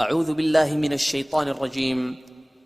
اعوذ باللہ من الشیطان الرجیم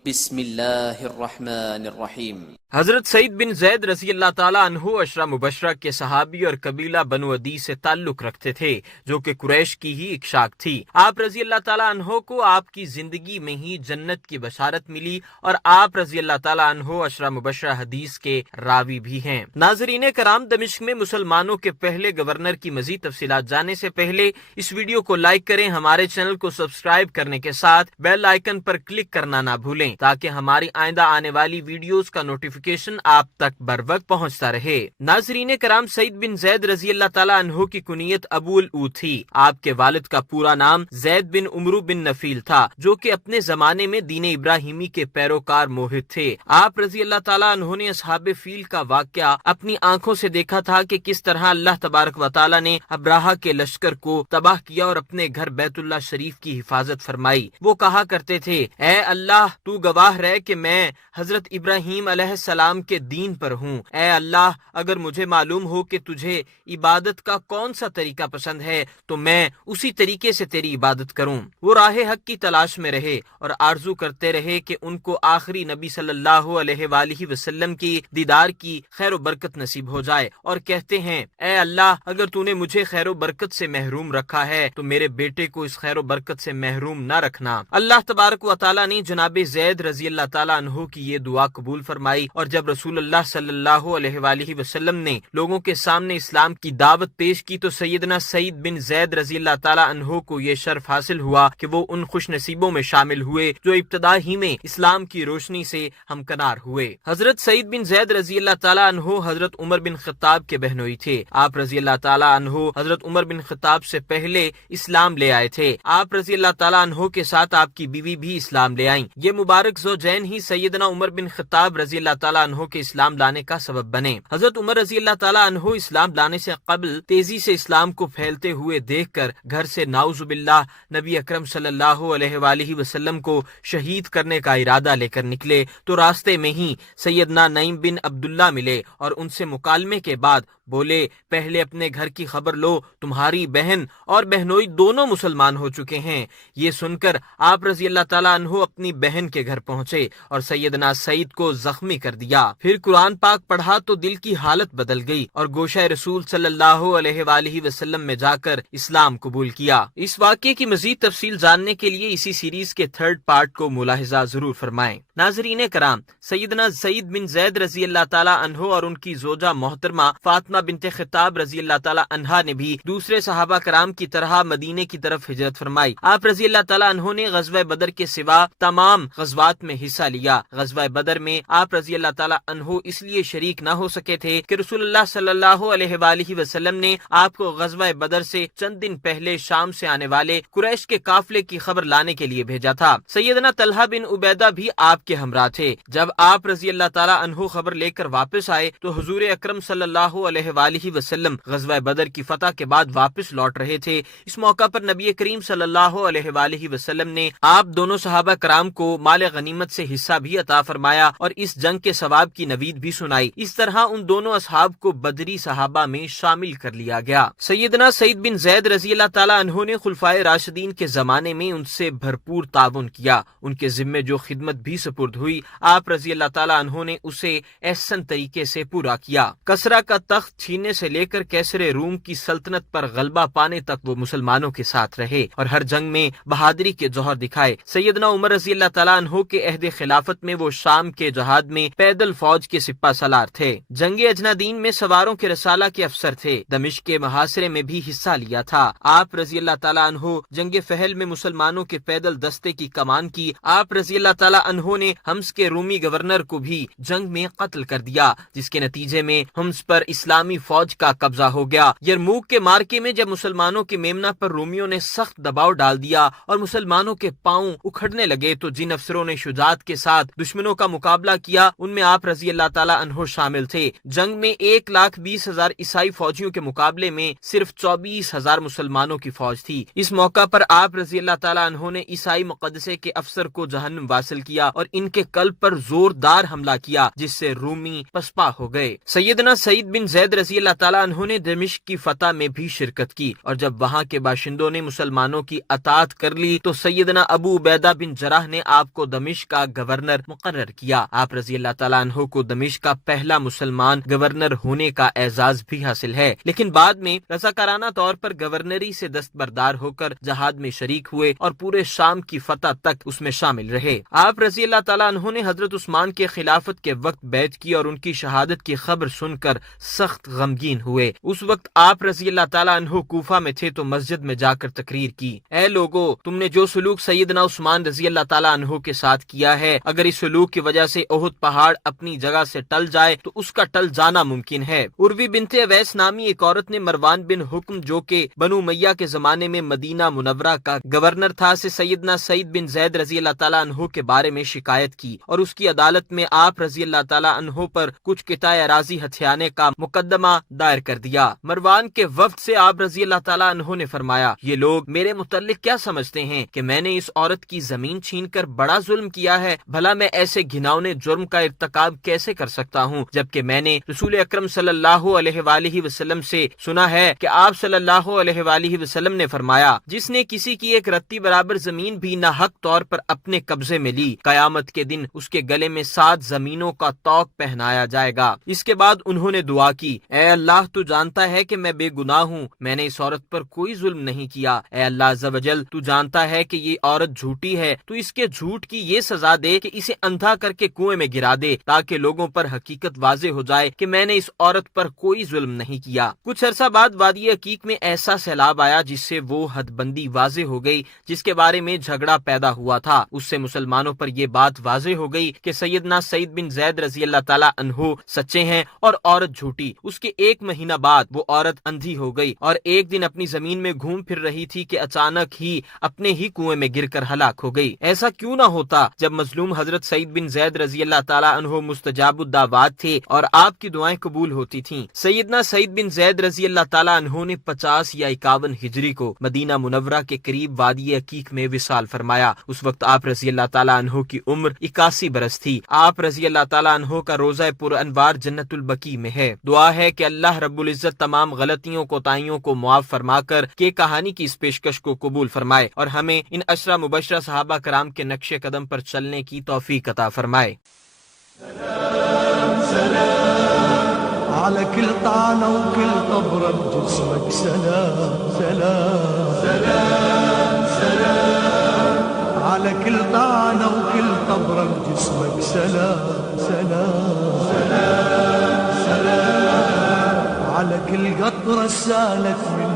بسم اللہ الرحمن الرحیم۔ حضرت سعید بن زید رضی اللہ تعالیٰ عنہ عشرہ مبشرہ کے صحابی اور قبیلہ بنو عدی سے تعلق رکھتے تھے، جو کہ قریش کی ہی ایک شاخ تھی۔ آپ رضی اللہ تعالیٰ عنہ کو آپ کی زندگی میں ہی جنت کی بشارت ملی، اور آپ رضی اللہ تعالیٰ عنہ عشرہ مبشرہ حدیث کے راوی بھی ہیں۔ ناظرین کرام، دمشق میں مسلمانوں کے پہلے گورنر کی مزید تفصیلات جاننے سے پہلے اس ویڈیو کو لائک کریں، ہمارے چینل کو سبسکرائب کرنے کے ساتھ بیل آئیکن پر کلک کرنا نہ بھولیں تاکہ ہماری آئندہ آنے والی ویڈیوز کا نوٹیفیکیشن آپ تک بر وقت پہنچتا رہے۔ ناظرین کرام، سعید بن زید رضی اللہ تعالیٰ عنہ کی کنیت ابو العو تھی۔ آپ کے والد کا پورا نام زید بن عمرو بن نفیل تھا، جو کہ اپنے زمانے میں دین ابراہیمی کے پیروکار موحد تھے۔ آپ رضی اللہ تعالیٰ عنہ نے اصحاب فیل کا واقعہ اپنی آنکھوں سے دیکھا تھا کہ کس طرح اللہ تبارک و تعالیٰ نے ابراہہ کے لشکر کو تباہ کیا اور اپنے گھر بیت اللہ شریف کی حفاظت فرمائی۔ وہ کہا کرتے تھے، اے اللہ، تو گواہ رہے کہ میں حضرت ابراہیم علیہ السلام کے دین پر ہوں۔ اے اللہ، اگر مجھے معلوم ہو کہ تجھے عبادت کا کون سا طریقہ پسند ہے تو میں اسی طریقے سے تیری عبادت کروں۔ وہ راہ حق کی تلاش میں رہے اور آرزو کرتے رہے کہ ان کو آخری نبی صلی اللہ علیہ وآلہ وسلم کی دیدار کی خیر و برکت نصیب ہو جائے، اور کہتے ہیں، اے اللہ، اگر تو نے مجھے خیر و برکت سے محروم رکھا ہے تو میرے بیٹے کو اس خیر و برکت سے محروم نہ رکھنا۔ اللہ تبارک و تعالیٰ نے جناب زید رضی اللہ تعالیٰ عنہ کی یہ دعا قبول فرمائی، اور جب رسول اللہ صلی اللہ علیہ وآلہ وسلم نے لوگوں کے سامنے اسلام کی دعوت پیش کی تو سیدنا سعید بن زید رضی اللہ تعالیٰ عنہ کو یہ شرف حاصل ہوا کہ وہ ان خوش نصیبوں میں شامل ہوئے جو ابتدا ہی میں اسلام کی روشنی سے ہمکنار ہوئے۔ حضرت سعید بن زید رضی اللہ تعالیٰ عنہ حضرت عمر بن خطاب کے بہنوئی تھے۔ آپ رضی اللہ تعالیٰ عنہ حضرت عمر بن خطاب سے پہلے اسلام لے آئے تھے۔ آپ رضی اللہ تعالیٰ عنہ کے ساتھ آپ کی بیوی بھی اسلام لے آئیں۔ یہ مبارک زوجین ہی سیدنا عمر بن خطاب رضی اللہ تعالیٰ عنہ کے اسلام لانے کا سبب بنے۔ حضرت عمر رضی اللہ تعالیٰ عنہ اسلام لانے سے قبل تیزی سے اسلام کو پھیلتے ہوئے دیکھ کر گھر سے نعوذ باللہ نبی اکرم صلی اللہ علیہ وآلہ وسلم کو شہید کرنے کا ارادہ لے کر نکلے تو راستے میں ہی سیدنا نعیم بن عبداللہ ملے اور ان سے مکالمے کے بعد بولے، پہلے اپنے گھر کی خبر لو، تمہاری بہن اور بہنوئی دونوں مسلمان ہو چکے ہیں۔ یہ سن کر آپ رضی اللہ تعالیٰ عنہ اپنی بہن کے گھر پہنچے اور سیدنا سعید کو زخمی کر دیا۔ پھر قرآن پاک پڑھا تو دل کی حالت بدل گئی اور گوشہ رسول صلی اللہ علیہ وآلہ وسلم میں جا کر اسلام قبول کیا۔ اس واقعے کی مزید تفصیل جاننے کے لیے اسی سیریز کے 3rd پارٹ کو ملاحظہ ضرور فرمائیں۔ ناظرین کرام، سیدنا سعید بن زید رضی اللہ تعالیٰ عنہ اور ان کی زوجہ محترمہ فاطمہ بنت خطاب رضی اللہ تعالیٰ عنہا نے بھی دوسرے صحابہ کرام کی طرح مدینے کی طرف ہجرت فرمائی۔ آپ رضی اللہ تعالیٰ عنہ نے غزوہ بدر کے سوا تمام غزوات میں حصہ لیا۔ غزوہ بدر میں آپ رضی اللہ تعالیٰ عنہ اس لیے شریک نہ ہو سکے تھے کہ رسول اللہ صلی اللہ علیہ وآلہ وسلم نے آپ کو غزوہ بدر سے چند دن پہلے شام سے آنے والے قریش کے قافلے کی خبر لانے کے لیے بھیجا تھا۔ سیدنا طلحہ بن عبیدہ بھی آپ کے ہمراہ تھے۔ جب آپ رضی اللہ تعالیٰ عنہ خبر لے کر واپس آئے تو حضور اکرم صلی اللہ علیہ وآلہ وسلم غزوہ بدر کی فتح کے بعد واپس لوٹ رہے تھے۔ اس موقع پر نبی کریم صلی اللہ علیہ وآلہ وسلم نے آپ دونوں صحابہ کرام کو مال غنیمت سے حصہ بھی عطا فرمایا اور اس جنگ کے ثواب کی نوید بھی سنائی۔ اس طرح ان دونوں اصحاب کو بدری صحابہ میں شامل کر لیا گیا۔ سیدنا سعید بن زید رضی اللہ تعالیٰ عنہ نے خلفائے راشدین کے زمانے میں ان سے بھرپور تعاون کیا۔ ان کے ذمے جو خدمت بھی سپرد ہوئی، آپ رضی اللہ تعالیٰ عنہ نے اسے احسن طریقے سے پورا کیا۔ کسرا کا تخت چھیننے سے لے کر کیسر روم کی سلطنت پر غلبہ پانے تک وہ مسلمانوں کے ساتھ رہے اور ہر جنگ میں بہادری کے جوہر دکھائے۔ سیدنا عمر رضی اللہ تعالیٰ عنہ کے عہد خلافت میں وہ شام کے جہاد میں پیدل فوج کے سپہ سالار تھے۔ جنگ اجنادین میں سواروں کے رسالہ کے افسر تھے۔ دمشق کے محاصرے میں بھی حصہ لیا تھا۔ آپ رضی اللہ تعالیٰ عنہ جنگ فہل میں مسلمانوں کے پیدل دستے کی کمان کی۔ آپ رضی اللہ تعالیٰ عنہ نے حمص کے رومی گورنر کو بھی جنگ میں قتل کر دیا، جس کے نتیجے میں حمص پر اسلامی فوج کا قبضہ ہو گیا۔ یرموک کے مارکے میں جب مسلمانوں کے میمنہ پر رومیوں نے سخت دباؤ ڈال دیا اور مسلمانوں کے پاؤں اکھڑنے لگے تو جن افسروں نے شجاعت کے ساتھ دشمنوں کا مقابلہ کیا ان میں آپ رضی اللہ تعالیٰ عنہ شامل تھے۔ جنگ میں 1,20,000 عیسائی فوجیوں کے مقابلے میں صرف 24,000 مسلمانوں کی فوج تھی۔ اس موقع پر آپ رضی اللہ تعالیٰ عنہ نے عیسائی مقدسے کے افسر کو جہنم واصل کیا اور ان کے قلب پر زوردار حملہ کیا، جس سے رومی پسپا ہو گئے۔ سیدنا سعید بن زید رضی اللہ تعالیٰ عنہ نے دمشق کی فتح میں بھی شرکت کی، اور جب وہاں کے باشندوں نے مسلمانوں کی اطاعت کر لی تو سیدنا ابو عبیدہ بن جراح نے آپ کو دمشق کا گورنر مقرر کیا۔ آپ رضی اللہ تعالیٰ عنہ کو دمشق کا پہلا مسلمان گورنر ہونے کا اعزاز بھی حاصل ہے، لیکن بعد میں رضاکارانہ طور پر گورنری سے دستبردار ہو کر جہاد میں شریک ہوئے اور پورے شام کی فتح تک اس میں شامل رہے۔ آپ رضی اللہ تعالیٰ عنہ نے حضرت عثمان کے خلافت کے وقت بیعت کی اور ان کی شہادت کی خبر سن کر سخت غمگین ہوئے۔ اس وقت آپ رضی اللہ تعالیٰ عنہ کوفہ میں تھے تو مسجد میں جا کر تقریر کی، اے لوگو، تم نے جو سلوک سیدنا عثمان رضی اللہ تعالیٰ عنہ کے ساتھ کیا ہے، اگر اس سلوک کی وجہ سے احد پہاڑ اپنی جگہ سے ٹل جائے تو اس کا ٹل جانا ممکن ہے۔ عروی بنت اویس نامی ایک عورت نے مروان بن حکم جو کہ بنو امیہ کے زمانے میں مدینہ منورہ کا گورنر تھا سے سیدنا سعید بن زید رضی اللہ تعالیٰ عنہ کے بارے میں شکایت کی، اور اس کی عدالت میں آپ رضی اللہ تعالیٰ عنہ پر کچھ قطع اراضی ہتھیانے کا مقدمہ دائر کر دیا۔ مروان کے وفد سے آپ رضی اللہ تعالیٰ عنہ نے فرمایا، یہ لوگ میرے متعلق کیا سمجھتے ہیں کہ میں نے اس عورت کی زمین چھین کر بڑا ظلم کیا ہے؟ بھلا میں ایسے گھناؤنے جرم کا ارتکاب کیسے کر سکتا ہوں، جبکہ میں نے رسول اکرم صلی اللہ علیہ وآلہ وسلم سے سنا ہے کہ آپ صلی اللہ علیہ وآلہ وسلم نے فرمایا، جس نے کسی کی ایک رتی برابر زمین بھی نہ حق طور پر اپنے قبضے میں لی، قیامت کے دن اس کے گلے میں 7 زمینوں کا طوق پہنایا جائے گا۔ اس کے بعد انہوں نے دعا کی، اے اللہ، تو جانتا ہے کہ میں بے گناہ ہوں، میں نے اس عورت پر کوئی ظلم نہیں کیا۔ اے اللہ عز و جل، تو جانتا ہے کہ یہ عورت جھوٹی ہے، تو اس کے جھوٹ کی یہ سزا دے کہ اسے اندھا کر کے کنویں میں گرا دے، تاکہ لوگوں پر حقیقت واضح ہو جائے کہ میں نے اس عورت پر کوئی ظلم نہیں کیا۔ کچھ عرصہ بعد وادی عقیق میں ایسا سیلاب آیا جس سے وہ حد بندی واضح ہو گئی جس کے بارے میں جھگڑا پیدا ہوا تھا۔ اس سے مسلمانوں پر یہ بات واضح ہو گئی کہ سیدنا سعید بن زید رضی اللہ تعالیٰ عنہ سچے ہیں اور عورت جھوٹی۔ اس کے 1 مہینہ بعد وہ عورت اندھی ہو گئی اور ایک دن اپنی زمین میں گھوم پھر رہی تھی کہ اچانک ہی اپنے ہی کنویں میں گر کر ہلاک ہو گئی۔ ایسا کیوں نہ ہوتا جب مظلوم حضرت سعید بن زید رضی اللہ تعالیٰ عنہ مستجاب الدعوات تھے اور آپ کی دعائیں قبول ہوتی تھیں۔ سیدنا سعید بن زید رضی اللہ تعالیٰ عنہ نے 50 یا 51 ہجری کو مدینہ منورہ کے قریب وادی عقیق میں وصال فرمایا۔ اس وقت آپ رضی اللہ تعالیٰ عنہ کی عمر 81 برس تھی۔ آپ رضی اللہ تعالیٰ عنہ کا روضہ پر انوار جنت البقیع میں ہے۔ دعا ہے کہ اللہ رب العزت تمام غلطیوں کوتاہیوں کو معاف فرما کر کہ کہانی کی اس پیشکش کو قبول فرمائے اور ہمیں ان عشرہ مبشرہ صحابہ کرام کے نقش قدم پر چلنے کی توفیق عطا فرمائے۔ على كل طعنة وكل طبرة بجسمك سلام سلام سلام سلام على كل طعنة وكل طبرة بجسمك سلام سلام سلام سلام على كل قطرة سالت من